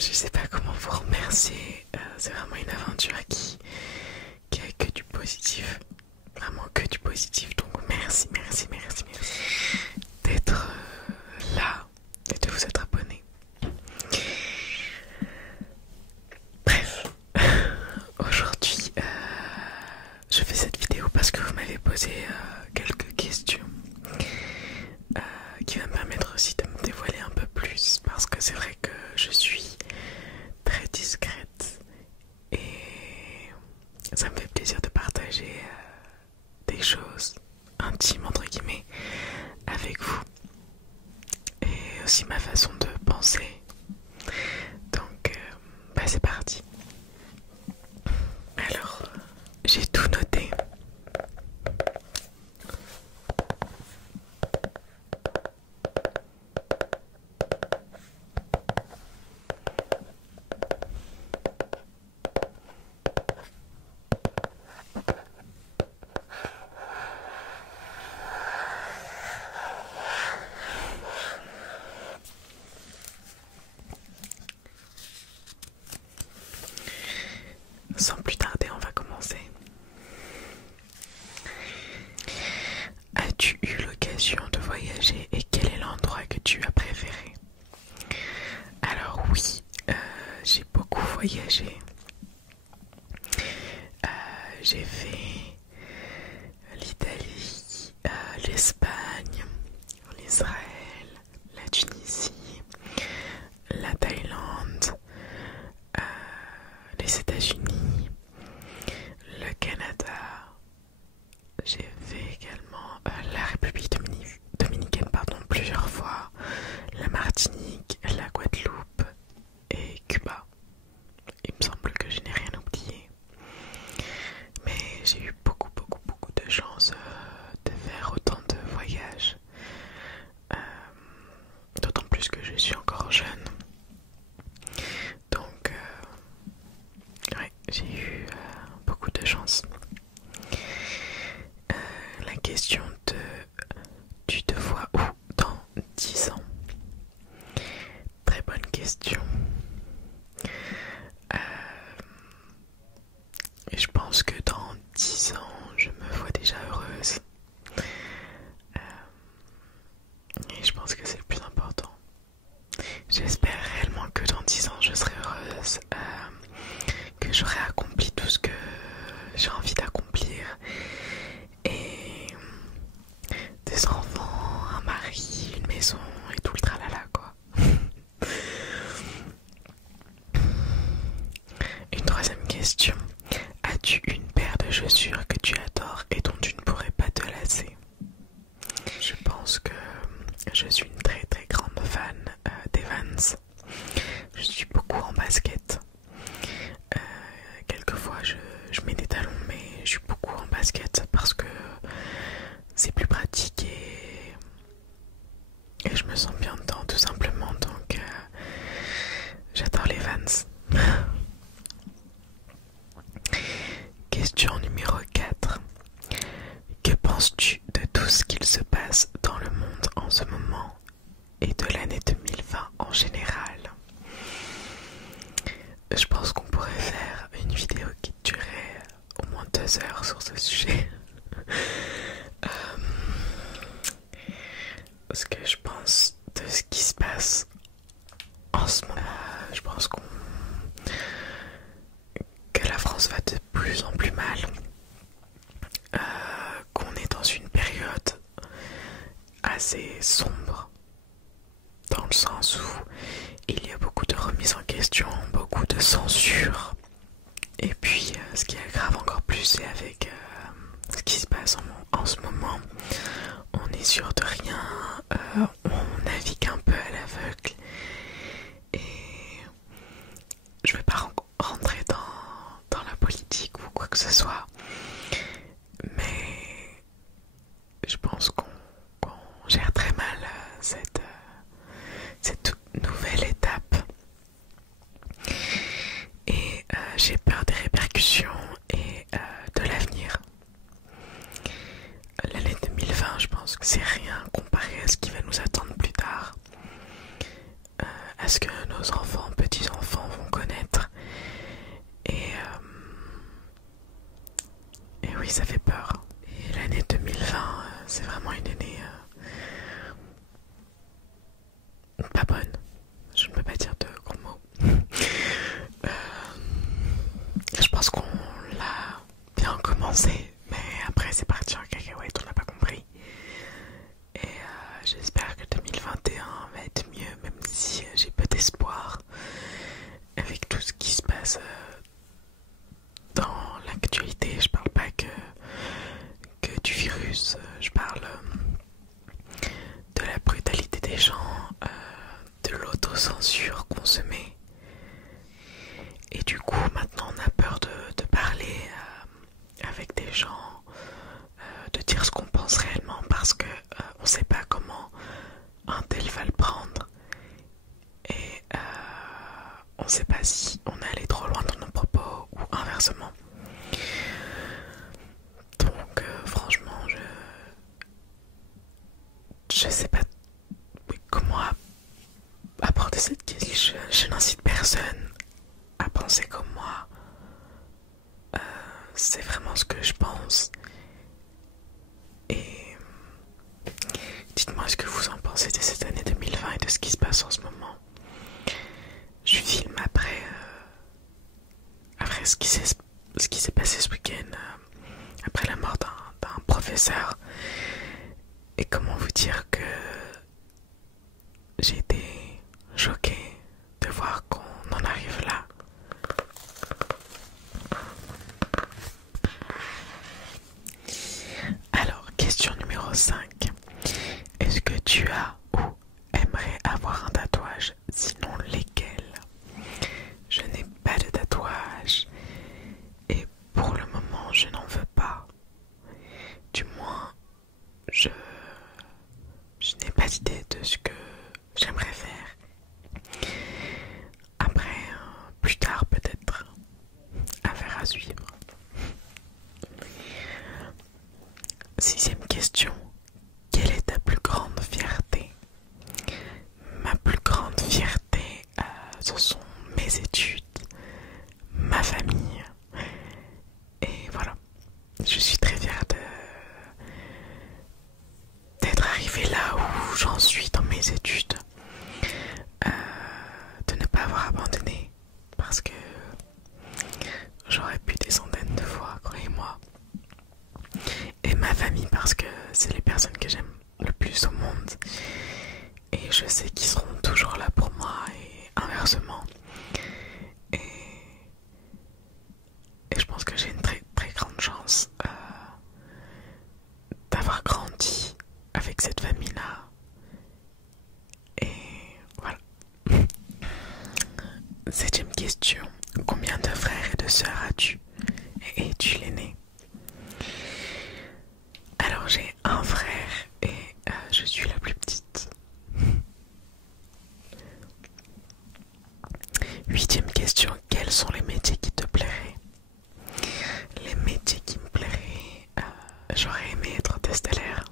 je sais pas comment vous remercier. C'est vraiment une aventure qui a que du positif. Vraiment que du positif. Donc merci, merci, merci, merci d'être là et de vous être abonné. Bref, aujourd'hui, je fais cette vidéo parce que vous m'avez posé quelques questions qui va me permettre aussi de me dévoiler un peu plus parce que c'est vrai que je suis très discrète et ça me fait plaisir de partager des choses intimes entre guillemets avec vous et aussi ma façon de penser. Donc c'est parti. Alors j'ai tout noté. Sans plus tarder, on va commencer. As-tu eu l'occasion de voyager et quel est l'endroit que tu as préféré? Alors oui, j'ai beaucoup voyagé. J'ai fait l'Italie, l'Espagne, l'Israël, la Tunisie, la Thaïlande, les États-Unis, le Canada. J'ai fait également la République dominicaine plusieurs fois, la Martinique, la Guadeloupe et Cuba. Il me semble que je n'ai rien oublié. Mais j'ai eu beaucoup de chance de faire autant de voyages. D'autant plus que je suis encore jeune. Donc, ouais, j'ai eu beaucoup de chance. La question de tu te vois où dans 10 ans? Très bonne question. Et je pense que dans 10 ans, je me vois déjà heureuse. Et je pense que c'est le plus important. J'espère réellement que dans 10 ans, je serai heureuse, que j'aurai accompli tout ce que j'ai envie d'accomplir. Et des enfants, un mari, une maison et tout le tralala quoi. Une troisième question. As-tu une paire de chaussures que tu adores et dont tu ne pourrais pas te lasser? Je pense que je suis une très grande fan des Vans. Je suis beaucoup en basket. Quelquefois je mets des talons mais je suis beaucoup en basket parce que c'est plus pratique et je me sens bien dedans tout simplement. Donc j'adore les Vans. Question numéro 4. Que penses-tu de tout ce qu'il se passe dans le monde en ce moment et de l'année 2020 en général? Je pense qu'on pourrait faire une vidéo qui durerait au moins 2 heures sur ce sujet. Ce que je pense de ce qui se passe en ce moment, je pense que la France va de plus en plus mal, qu'on est dans une période assez sombre, dans le sens où il y a beaucoup de remises en question, beaucoup de censure, et puis ce qui aggrave encore plus, c'est avec ce qui se passe en ce moment, on est sûr de rien, on navigue un peu à l'aveugle, et je ne vais pas rentrer dans la politique ou quoi que ce soit, mais je pense qu'on gère très mal cette nouvelle étape et j'ai peur des répercussions et de l'avenir. L'année 2020, je pense que c'est rien comparé à ce qui va nous attendre plus tard, à ce que nos enfants, petits-enfants oui, ça fait peur. Et l'année 2020, c'est vraiment une année pas bonne. Je ne peux pas dire de gros mots. Je pense qu'on l'a bien commencé, mais après c'est parti en cacahuète, on n'a pas compris. Et j'espère que 2021 va être mieux, même si j'ai peu d'espoir avec tout ce qui se passe dans l'actualité. Je parle pas que du virus, je parle de la brutalité des gens, de l'autocensure qu'on se met. Et du coup, maintenant on a peur de parler avec des gens, de dire ce qu'on pense réellement parce que on sait pas comment un tel va le prendre. Et on sait pas si on est allé trop loin dans nos propos ou inversement. Donc franchement, je sais pas comment aborder cette question. Je n'incite personne à penser comme moi. C'est vraiment ce que je pense. Et dites-moi ce que vous en pensez de cette année 2020 et de ce qui se passe en ce moment. Je filme après ce qui s'est passé ce week-end, après la mort d'un professeur. Et comment vous dire que j'ai été choquée de voir qu'on en arrive là. Alors, question numéro 5. Est-ce que tu as ou aimerais avoir un tatouage? Sinon, lesquels? Je n'ai pas de tatouage et pour le moment, je n'en veux pas. Du moins, je n'ai pas d'idée de ce que j'aimerais faire. Après, plus tard peut-être, affaire à suivre. 6e question. Quelle est ta plus grande fierté? Ma plus grande fierté, ce sont mes études, ma famille. Et voilà, je suis très fière d'être arrivée là où j'en suis dans mes études. De ne pas avoir abandonné parce que j'aurais pu des centaines de fois, croyez-moi. Et ma famille parce que c'est les personnes que j'aime le plus au monde. Et je sais qu'ils seront toujours là pour moi et inversement. Et je pense que j'ai une très très grande chance d'avoir grandi avec cette famille-là. Et voilà. 7e question. Combien de frères et de sœurs as-tu? Et es-tu l'aîné? Alors j'ai un frère et je suis la plus petite. 8e question. Quels sont les métiers qui te plairaient? Les métiers qui me plairaient, j'aurais aimé être testellaire.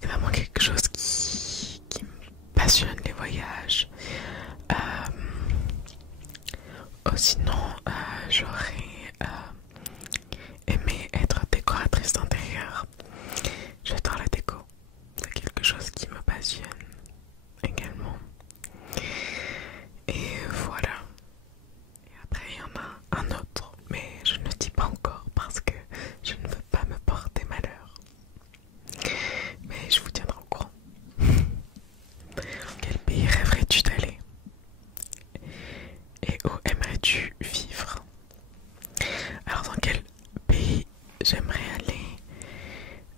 C'est vraiment quelque chose qui me passionne, les voyages. Sinon, j'aurais aimé être décoratrice d'intérieur. J'adore la déco. C'est quelque chose qui me passionne également. Et voilà. Et après, il y en a un autre, mais je ne dis pas encore parce que je ne veux pas me porter malheur. Mais je vous tiendrai au courant. Quel pays rêverais-tu d'aller? Et où aimerais-tu vivre? Alors dans quel pays j'aimerais aller?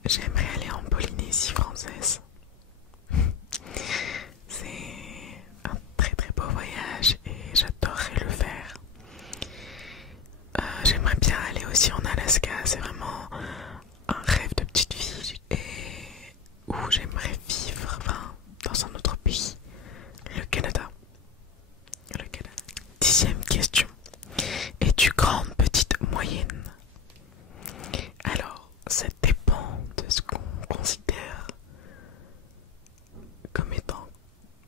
J'aimerais aller en Polynésie française. C'est un très très beau voyage et j'adorerais le faire. J'aimerais bien aller aussi en Alaska, c'est vraiment un rêve de petite fille. Et où j'aimerais vivre, enfin, dans un autre pays, le Canada. Le Canada. 10e question. Es-tu grande, petite, moyenne? Alors, ça dépend de ce qu'on considère comme étant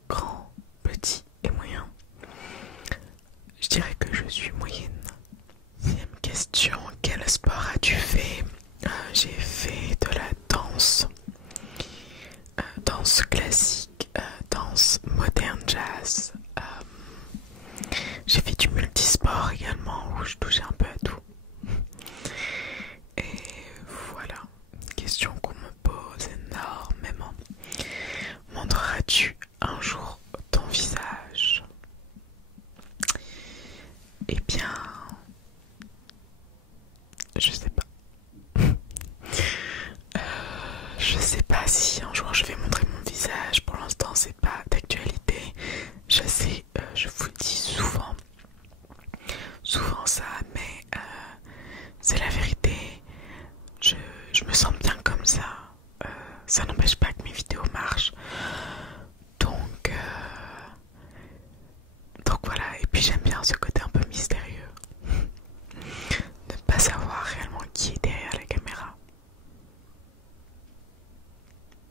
grand, petit et moyen. Je dirais que je suis moyenne. 6e question. Quel sport as-tu classe. J'ai fait du multisport également où je touchais un peu à tout. Et voilà, une question qu'on me pose énormément. Montreras-tu un jour ton visage? Eh bien, je sais pas. Je sais pas si un jour je vais montrer mon visage. Pour l'instant, c'est pas d'actualité. Je sais, je vous le dis souvent ça, mais c'est la vérité. Je me sens bien comme ça. Ça n'empêche pas que mes vidéos marchent. Donc, voilà. Et puis j'aime bien ce côté un peu mystérieux. Ne pas savoir réellement qui est derrière la caméra.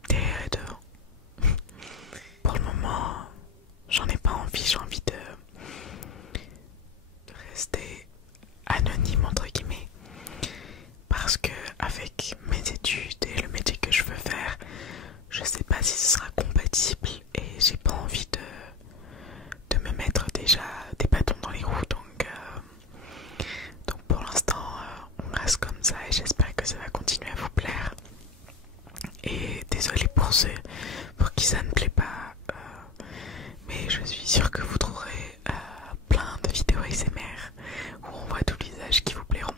Derrière et devant. Pour le moment, j'en ai pas envie. J'ai envie de rester anonyme entre guillemets. Parce que avec mes études et le métier que je veux faire, je sais pas si ce sera compatible et j'ai pas envie de me mettre déjà des bâtons dans les roues. Donc pour l'instant, on reste comme ça et j'espère que ça va continuer à vous plaire. Et désolé pour ceux pour qui ça ne plaît pas, mais je suis sûre que vous trouverez plein de vidéos ASMR où on voit tout le visage qui vous plairont.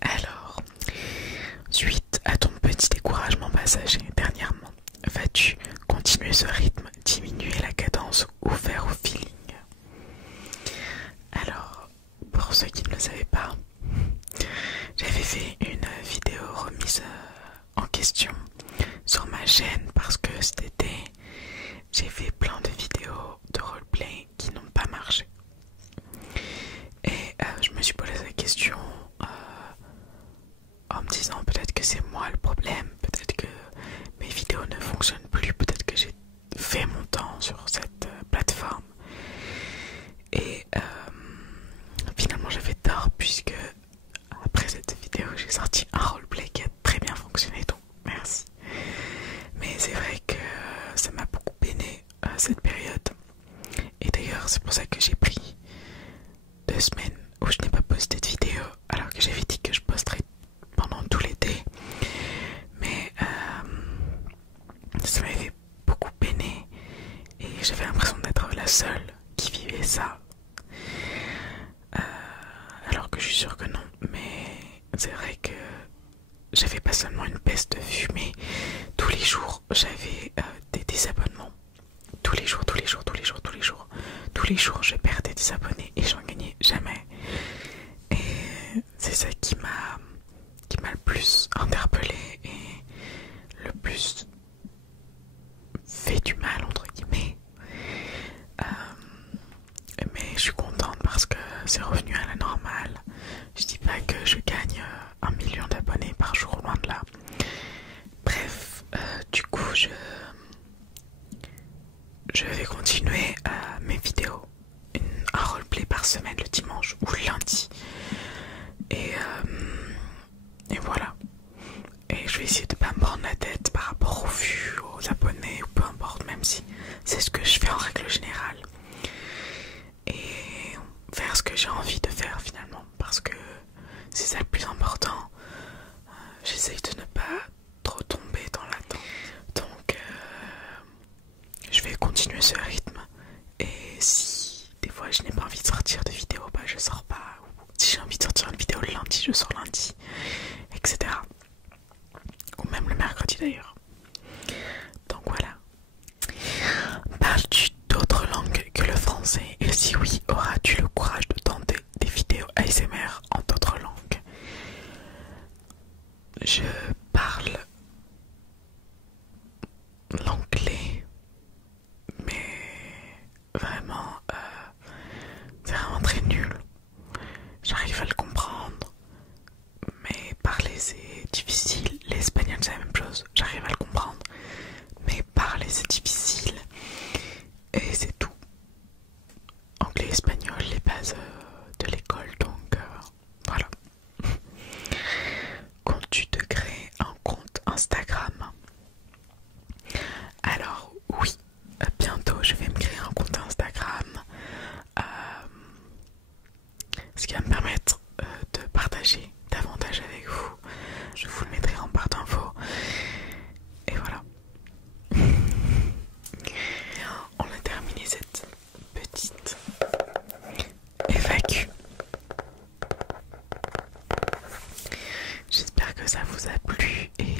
Alors, suite à ton petit découragement passager dernièrement, vas-tu continuer ce rythme, diminuer la cadence ou faire au feeling? Alors, pour ceux qui ne le savaient pas, j'avais fait une vidéo remise en question sur ma chaîne parce que cet été, j'ai fait plein de vidéos de roleplay qui n'ont pas marché. Et je me suis posé la question en me disant peut-être que c'est moi le problème, peut-être que mes vidéos ne fonctionnent plus, peut-être que j'ai fait mon temps sur cette plateforme. Et finalement j'avais tort puisque après cette vidéo j'ai sorti un roleplay qui a très bien fonctionné, donc merci. Mais c'est vrai que ça m'a beaucoup peiné cette période. Et d'ailleurs c'est pour ça que j'ai pris 2 semaines où je n'ai pas posté de vidéo alors que j'avais dit que je posterais pendant tout l'été. Mais ça m'avait beaucoup peiné et j'avais l'impression d'être la seule qui vivait ça. Alors que je suis sûre que non. Mais c'est vrai que j'avais pas seulement une baisse de vue, mais tous les jours j'avais des désabonnements. Tous les jours, je perdais des abonnés et j'en gagnais jamais. Et c'est ça qui m'a le plus interpellée et le plus fait du mal entre guillemets. Mais je suis contente parce que c'est revenu à la normale. Je dis pas que je gagne 1 million d'abonnés par jour, loin de là. Bref, du coup je vais continuer mes vidéos. Un roleplay par semaine le dimanche ou le lundi. Et voilà. Et je vais essayer de pas me prendre la tête par rapport aux vues, aux abonnés ou peu importe, même si c'est ce que je fais en règle générale. Et faire ce que j'ai envie de faire finalement, parce que c'est ça le plus important. J'essaye de ne pas trop tomber dans l'attente. Donc je vais continuer ce rythme. Et si des fois je n'ai pas envie de sortir de vidéo, bah je sors pas. Ou si j'ai envie de sortir une vidéo le lundi, je sors lundi, etc. Ou même le mercredi d'ailleurs. Donc voilà. Parles-tu d'autres langues que le français? Et si oui, auras-tu le courage de tenter des vidéos ASMR en d'autres langues? Je parle l'anglais, mais vraiment, c'est vraiment très nul. J'arrive à le comprendre, mais parler c'est difficile. L'espagnol c'est la même chose, j'arrive à le comprendre, mais parler c'est difficile. Et c'est tout. Anglais, espagnol, les bases de l'école, donc voilà. Comptes-tu te créer un compte Instagram? Alors oui, ça vous a plu et